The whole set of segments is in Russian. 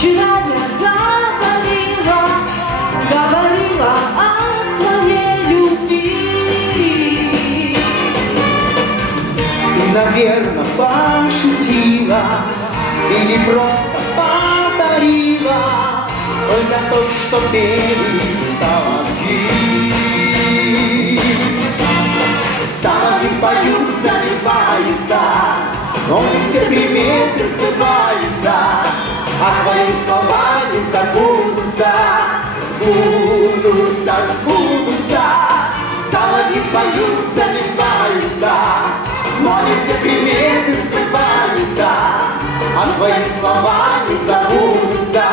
вчера я говорила о своей любви. Ты, наверное, пошутила или просто подарила только то, что пели соловьи. Соловьи поют, заливаются, но не все приметы сбываются, а твои слова не забудутся, сбудутся, сбудутся. Соловьи поют, заливаются, но не все приметы сбываются, а твои слова не забудутся,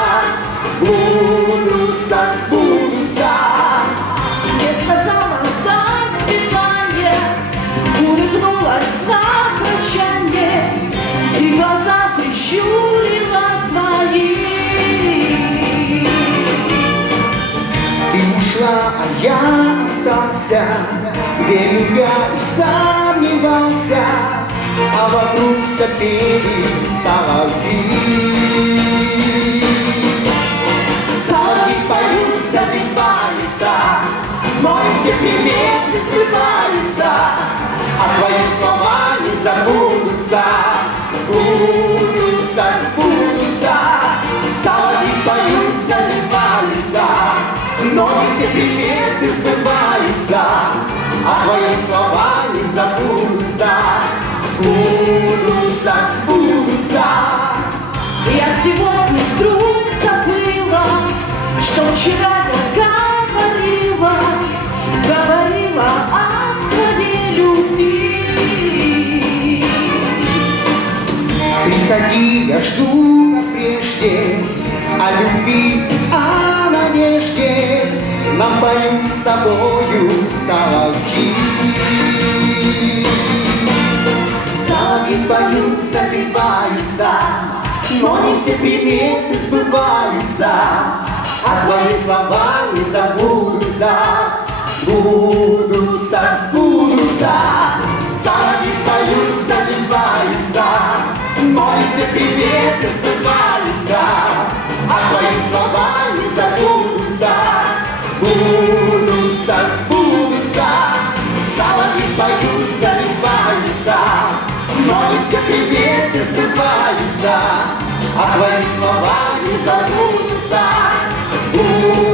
сбудутся, сбудутся. Я сказала до свидания, улыбнулась на прощание и глаза прищурила свои. Ты ушла, а я остался, верю я и сомневался, а вокруг все пели соловьи. Соловьи поют, забиваются, но не все приметы сбываются, а твои слова не забудутся, сбудутся, сбудутся. Соловьи поют, заливаются, но не все приметы сбываются, а твои слова не забудутся, сбудутся, сбудутся. Я сегодня вдруг забыла, что вчера я говорила о своей любви. Приходи, я жду, как прежде, о любви, о надежде нам поют с тобою соловьи. Соловьи поют, забиваются, но не все приметы сбываются, а твои слова не забудутся, сбудутся, сбудутся. Соловьи поют, забиваются, но не все приметы сбываются, а твои слова не забудутся, сбудутся, сбудутся. Соловьи поют, заливаются, но не все приметы сбываются, а твои слова не забудутся, сбудутся.